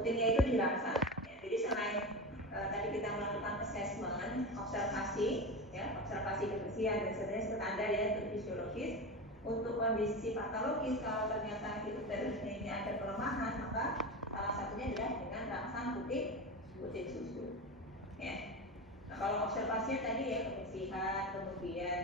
putingnya itu dirangsang. Ya, jadi selain tadi kita melakukan assessment, observasi, ya, observasi kebersihan dan sebenarnya standar ya untuk fisiologis. Untuk kondisi patologis, kalau ternyata uterusnya ini ada kelemahan, maka salah satunya adalah dengan rangsang puting susu. Ya. Nah, kalau observasinya tadi ya kebersihan, kemudian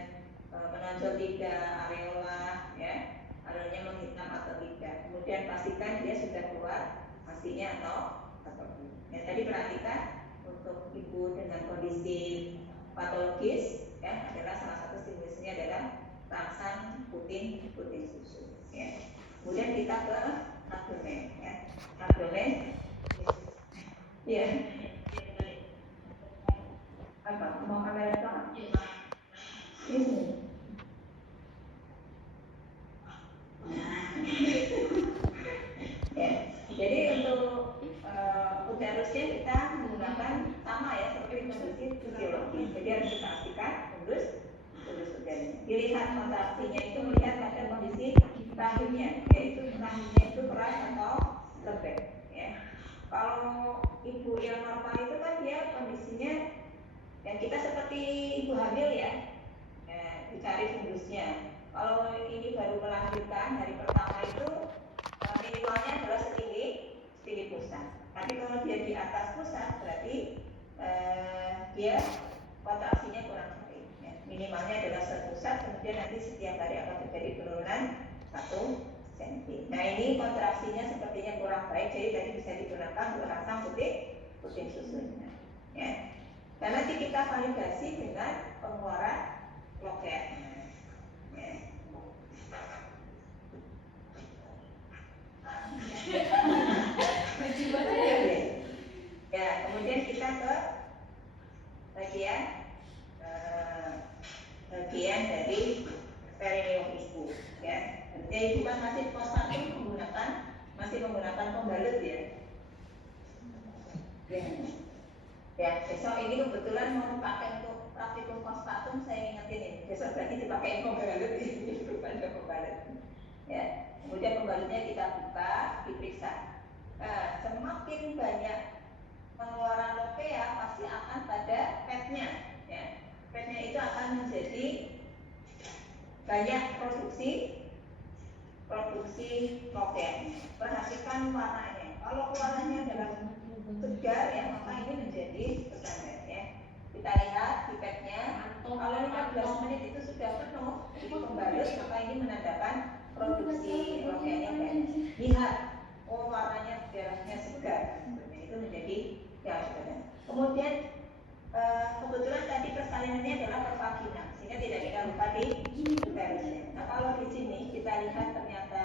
menonjol tidak, areola, ya, areolanya menghitam atau tidak. Kemudian pastikan dia sudah keluar hasilnya atau belum. Ya, tadi perhatikan untuk ibu dengan kondisi patologis, ya, adalah salah satu stimulusnya adalah rangsang puting susu. Ya. Kemudian kita ke abdomen, ya. Abdomen, ya. Apa? Mau kamera apa? Ini. Ya. Jadi untuk uterusnya kita menggunakan sama ya seperti kondisi fisiologis. Jadi harus kita pastikan urus uterusnya. Dilihat kontraksinya itu melihat pada kondisi rahimnya, yaitu rahimnya itu keras atau lembek. Ya. Kalau ibu yang normal itu kan dia kondisinya yang kita seperti ibu hamil ya, dicari fundusnya. Kalau ini baru melahirkan hari pertama itu minimalnya adalah setinggi pusat. Tapi kalau dia di atas pusat berarti dia kontraksinya kurang baik. Ya. Minimalnya adalah sepusat, kemudian nanti setiap hari akan terjadi penurunan 1 cm. Nah ini kontraksinya sepertinya kurang baik, jadi tadi bisa digunakan untuk rangsang puting susunya. Ya. Dan nanti kita validasi dengan pengeluaran loket. Ya. Ya, kemudian kita ke bagian dari perineum ibu. Ya, jadi ibu kan masih postpartum masih menggunakan pembalut ya. Ya, besok ini kebetulan mau pakai untuk praktikum postpartum, saya ingetin ini. Besok berarti dipakai pembalut ini, bukan pembalut. Ya, kemudian pembalutnya kita buka, diperiksa. Nah, semakin banyak pengeluaran lokea pasti akan pada petnya. Ya, petnya itu akan menjadi banyak produksi lokea. Perhatikan warnanya. Kalau warnanya adalah segar ya, maka ini menjadi standar ya. Kita lihat di petnya, kalau 15 menit itu sudah penuh di pembalut, maka ini menandakan produksi lokeanya banyak. Lihat, oh warnanya darahnya segar, itu menjadi ya sebenarnya. Kemudian kebetulan tadi persalinannya adalah per vagina, sehingga tidak kita lupa di uterusnya. Nah kalau di sini kita lihat ternyata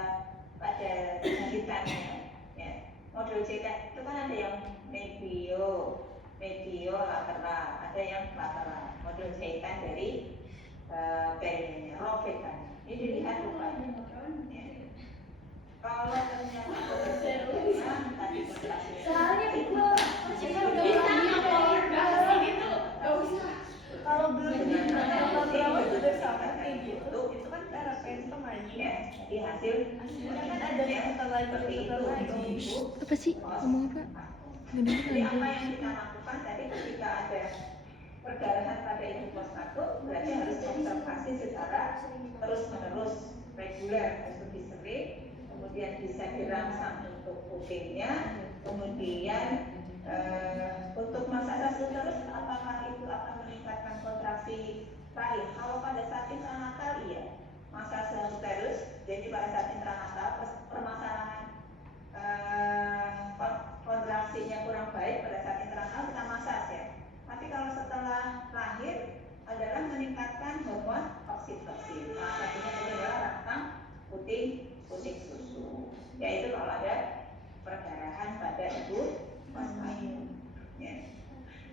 pada jahitannya, ya, model cetak itu kan ada yang medio lateral, ada yang lateral. Model jahitan dari perineum, robekan. Ini dilihat rupanya. Ya. Kalau ternyata tadi soalnya itu kalau belum berapa sudah sama kayak gitu, itu kan cara pensum aja ya. Jadi hasilnya kan ada sebentar lagi apa sih ngomong apa? Jadi apa yang kita lakukan tadi ketika ada perdarahan pada ibu postpartum, berarti harus observasi secara terus menerus, reguler, harus lebih sering. Kemudian bisa dirangsang untuk putingnya, kemudian untuk massage terus apakah itu akan meningkatkan kontraksi rahim? Kalau pada saat intranatal iya, massage terus. Jadi pada saat intranatal permasalahan kontraksinya kurang baik pada saat intranatal kita massage ya. Tapi kalau setelah lahir adalah meningkatkan hormon oksitosin. Salah satunya adalah rangsang puting susu. Yaitu kalau ada perdarahan pada ibu postpartum. Ya.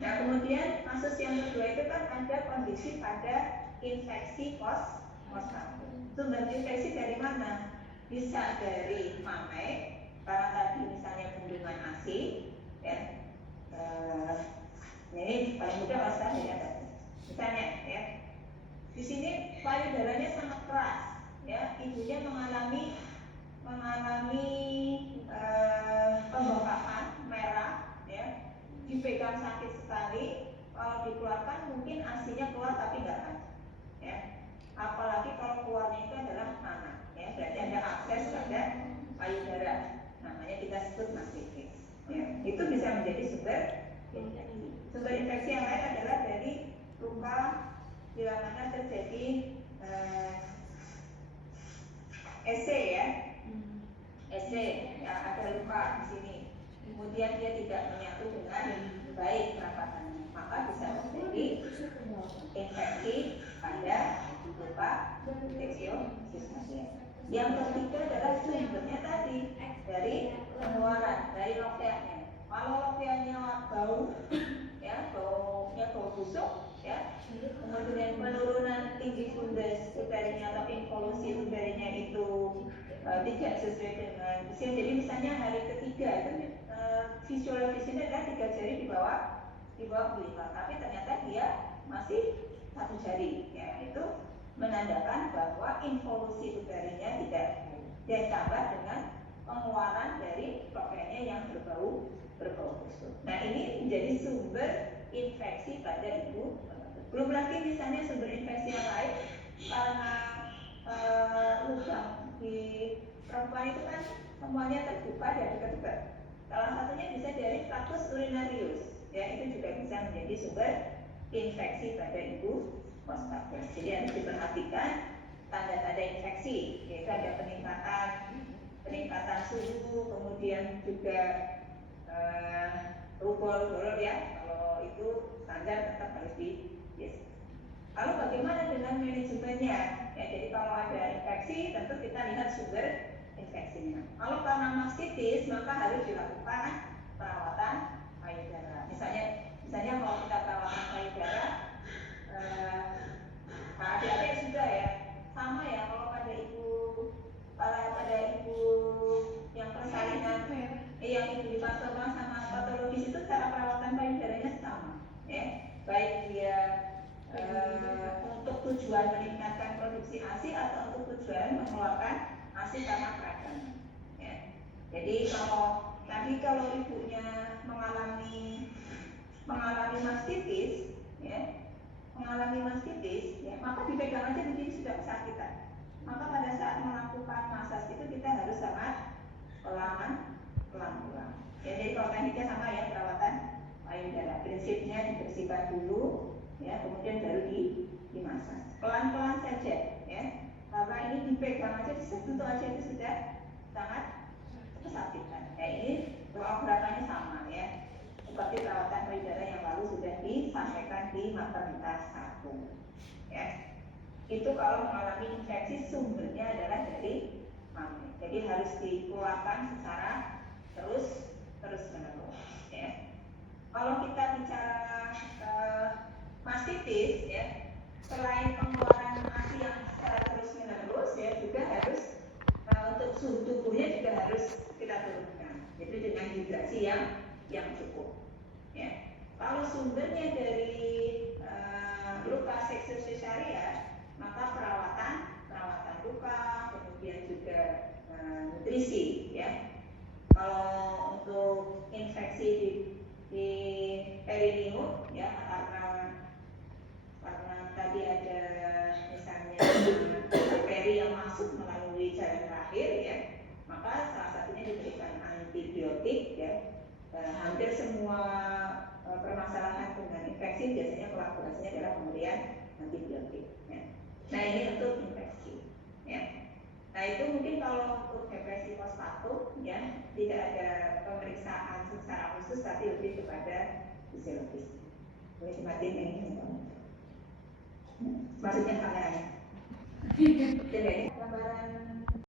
Nah kemudian kasus yang kedua itu kan ada kondisi pada infeksi postpartum. Sumber infeksi dari mana? Bisa dari mame, karena tadi misalnya bendungan ASI, ya. Ini paling mudah masalah ya. Misalnya, ya. Di sini payudaranya sangat keras. Ya, ibunya mengalami pembengkakan itu bisa menjadi sumber infeksi. Sumber infeksi yang lain adalah dari luka bila mana terjadi EC ya, EC yang ada luka di sini, kemudian dia tidak menyatu dengan baik perawatannya, maka bisa terjadi infeksi pada luka infeksiosis. Yang ketiga adalah sumbernya tadi dari pengeluaran dari lokeanya. Kalau lokeanya bau, ya baunya bau busuk, ya, kemudian penurunan tinggi udarinya atau involusi udarinya itu tidak sesuai dengan usia. Jadi misalnya hari ketiga itu fisiologisnya adalah 3 jari di bawah 5, tapi ternyata dia masih 1 jari, ya, itu menandakan bahwa involusi udarinya tidak ditambah dengan pengeluaran dari lokeanya yang berbau busuk. Nah, ini menjadi sumber infeksi pada ibu. Belum lagi misalnya sumber infeksi yang lain karena lubang di perempuan itu kan semuanya terbuka dan dekat-dekat. Salah satunya bisa dari flatus urinarius, ya, itu juga bisa menjadi sumber infeksi pada ibu postpartum. Jadi harus diperhatikan tanda-tanda infeksi, yaitu ada peningkatan suhu, kemudian juga rubor ya, kalau itu standar tetap harus yes. Lalu bagaimana dengan manajemennya? Ya, jadi kalau ada infeksi, tentu kita lihat sumber infeksinya. Kalau karena mastitis, maka harus dilakukan perawatan payudara. Misalnya kalau kita perawatan payudara, adik-adik sudah ya, sama ya. Kalau pada ibu yang persalinan, yang ibu di pastoral sama patologis itu cara perawatan payudaranya sama, ya. Baik dia untuk tujuan meningkatkan produksi ASI atau untuk tujuan mengeluarkan ASI karena peradangan. Ya. Jadi kalau ibunya mengalami mastitis, ya, maka dipegang aja di sini sudah kesakitan. Maka pada saat melakukan masas itu kita harus sangat pelan-pelan. Ya, jadi kalau tekniknya sama ya, perawatan payudara. Prinsipnya dibersihkan dulu, ya, kemudian baru dimasas. Pelan-pelan saja, ya. Karena ini dipegang aja, disentuh aja itu sudah sangat kesakitan. Ya, ini gerakannya sama ya. Seperti perawatan payudara yang lalu sudah disampaikan di maternitas 1. Ya. Itu kalau mengalami infeksi sumbernya adalah dari hamil. Jadi harus dikeluarkan secara terus menerus. Ya. Kalau kita bicara mastitis, ya, selain pengeluaran ASI yang secara terus menerus, ya, juga harus untuk suhu tubuhnya juga harus kita turunkan. Jadi dengan hidrasi yang cukup. Ya. Kalau sumbernya dari luka seksus cesarean, maka perawatan luka, kemudian juga nutrisi, ya. Kalau untuk infeksi di perineum, ya, karena tadi ada misalnya bakteri yang masuk melalui jalan terakhir, ya, maka salah satunya diberikan antibiotik, ya. Hampir semua permasalahan dengan infeksi biasanya kolaborasinya adalah pemberian antibiotik, ya. Nah, ini untuk infeksi, ya. Nah, itu mungkin kalau untuk depresi postpartum, ya, tidak ada pemeriksaan secara khusus, tapi lebih kepada fisiologis. Boleh dimatiin ini, maksudnya kameranya. Jadi gambaran